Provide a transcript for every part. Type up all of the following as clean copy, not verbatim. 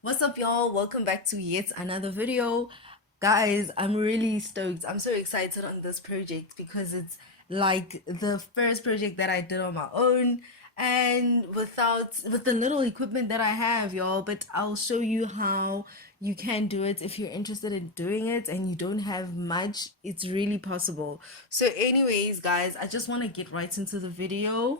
What's up, y'all? Welcome back to yet another video. Guys, I'm really stoked. I'm so excited on this project because it's like the first project that I did on my own and with the little equipment that I have, y'all. But I'll show you how you can do it if you're interested in doing it and you don't have much. It's really possible. So, anyways, guys, I just want to get right into the video.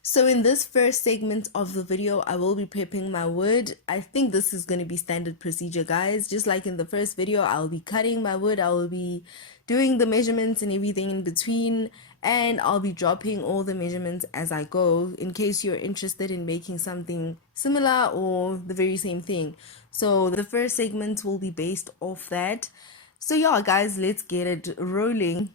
So in this first segment of the video, I will be prepping my wood. I think this is going to be standard procedure, guys. Just like in the first video, I'll be cutting my wood. I will be doing the measurements and everything in between. And I'll be dropping all the measurements as I go in case you're interested in making something similar or the very same thing. So the first segment will be based off that. So yeah, guys, let's get it rolling.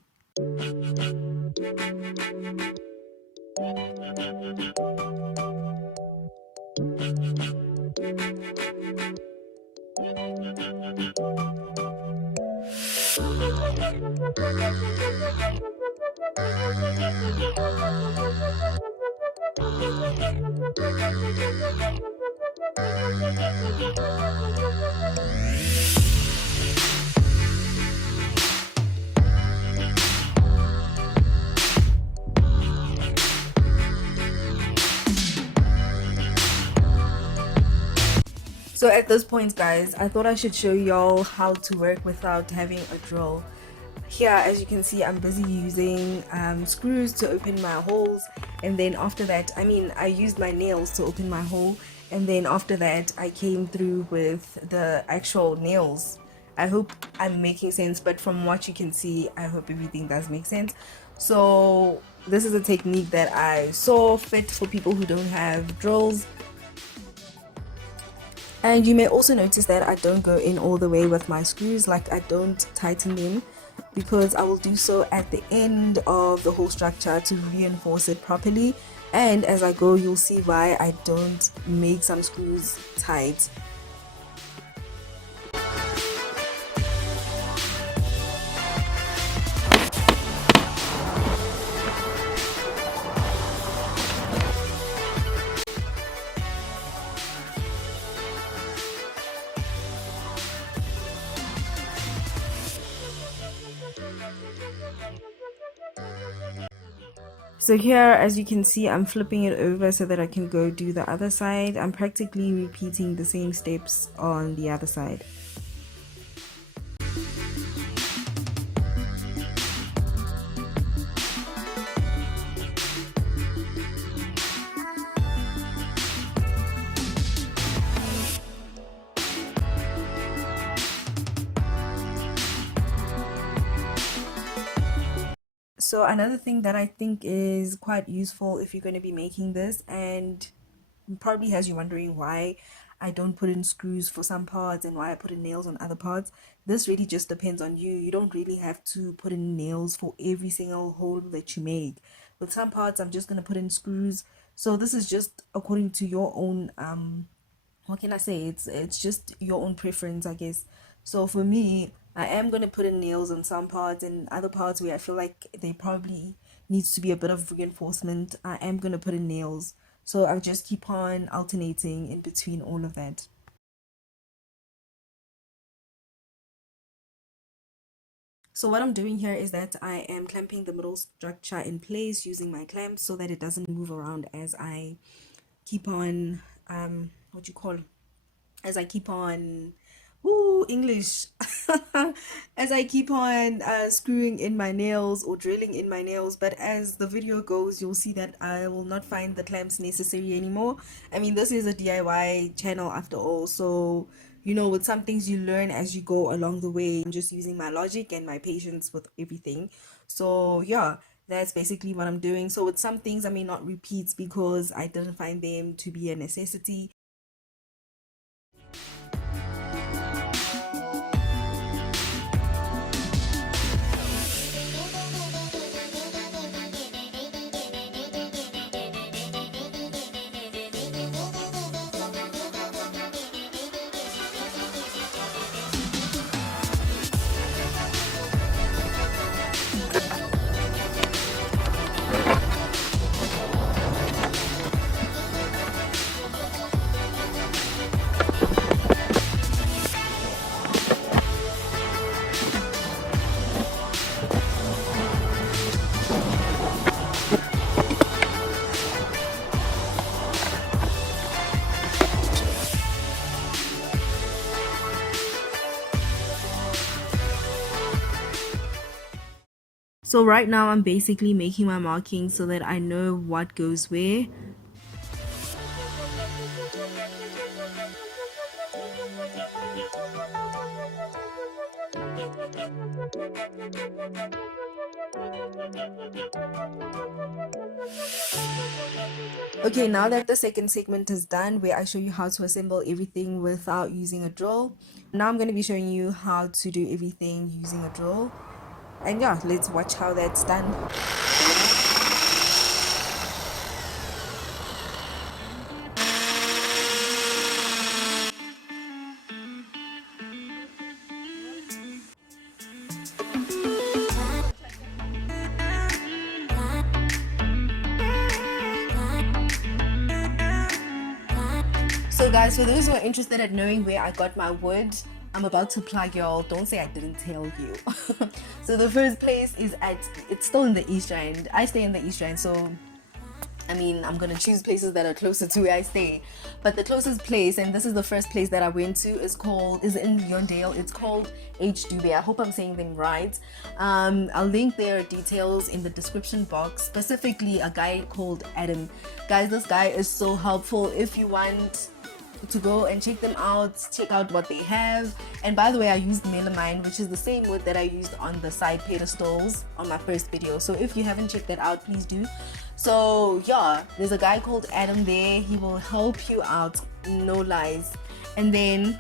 So at this point, guys, I thought I should show y'all how to work without having a drill. Here, as you can see, I'm busy using screws to open my holes, and then after that, I used my nails to open my hole, and then after that I came through with the actual nails. I hope I'm making sense, but from what you can see, I hope everything does make sense. So this is a technique that I saw fit for people who don't have drills. And you may also notice that I don't go in all the way with my screws, like I don't tighten them, because I will do so at the end of the whole structure to reinforce it properly. And as I go, you'll see why I don't make some screws tight. So here, as you can see, I'm flipping it over so that I can go do the other side. I'm practically repeating the same steps on the other side. So another thing that I think is quite useful if you're going to be making this, and probably has you wondering why I don't put in screws for some parts and why I put in nails on other parts. This really just depends on you. You don't really have to put in nails for every single hole that you make. With some parts, I'm just going to put in screws. So this is just according to your own what can I say? It's just your own preference, I guess. So for me, I am gonna put in nails on some parts, and other parts where I feel like they probably needs to be a bit of reinforcement, I am gonna put in nails. So I'll just keep on alternating in between all of that. So what I'm doing here is that I am clamping the middle structure in place using my clamps so that it doesn't move around as I keep on what you call as I keep on ooh English as I keep on screwing in my nails or drilling in my nails. But as the video goes, you'll see that I will not find the clamps necessary anymore. I mean, this is a DIY channel after all, so you know, with some things you learn as you go along the way. I'm just using my logic and my patience with everything. So yeah, that's basically what I'm doing. So with some things I may not repeat because I didn't find them to be a necessity. So right now I'm basically making my markings so that I know what goes where. Okay, now that the second segment is done, where I show you how to assemble everything without using a drill, now I'm going to be showing you how to do everything using a drill. And yeah, let's watch how that's done. So guys, for those who are interested in knowing where I got my wood, I'm about to plug y'all. Don't say I didn't tell you. So the first place is it's still in the East Rand. I stay in the East Rand, so I mean, I'm gonna choose places that are closer to where I stay. But the closest place, and this is the first place that I went to, is in Leondale. It's called H.DUBE. I hope I'm saying them right. I'll link their details in the description box. Specifically, a guy called Adam. Guys, this guy is so helpful. If you want to go and check them out, check out what they have. And by the way, I used melamine, which is the same wood that I used on the side pedestals on my first video. So if you haven't checked that out, please do. So yeah, there's a guy called Adam there. He will help you out, no lies. And then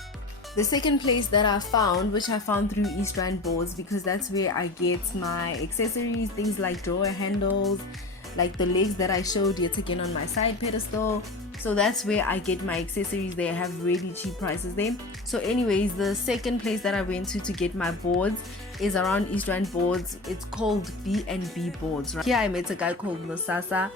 the second place that I found, which I found through East Rand Boards, because that's where I get my accessories, things like drawer handles, like the legs that I showed yet again on my side pedestal. So that's where I get my accessories. They have really cheap prices there. So anyways, the second place that I went to get my boards is around East Rand Boards. It's called B&B Boards, right? Here I met a guy called MUSASA.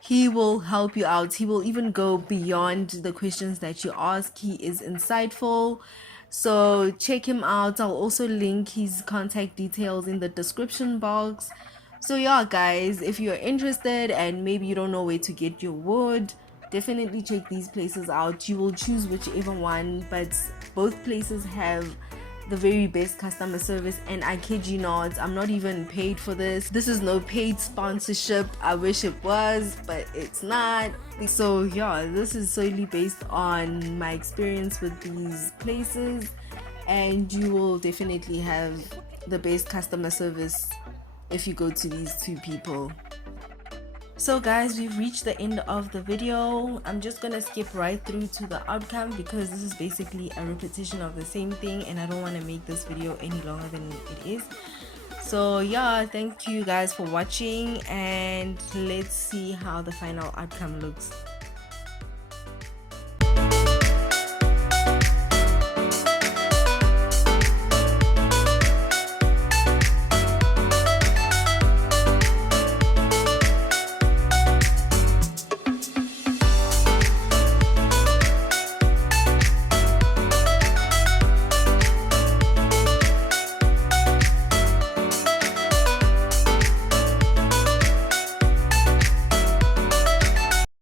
He will help you out. He will even go beyond the questions that you ask. He is insightful. So check him out. I'll also link his contact details in the description box. So yeah guys, if you're interested and maybe you don't know where to get your wood, definitely check these places out. You will choose whichever one, but both places have the very best customer service, and I kid you not, I'm not even paid for this. This is no paid sponsorship. I wish it was, but it's not. So yeah, this is solely based on my experience with these places, and you will definitely have the best customer service if you go to these two people. So guys, we've reached the end of the video. I'm just gonna skip right through to the outcome because this is basically a repetition of the same thing and I don't want to make this video any longer than it is. So yeah, thank you guys for watching and let's see how the final outcome looks.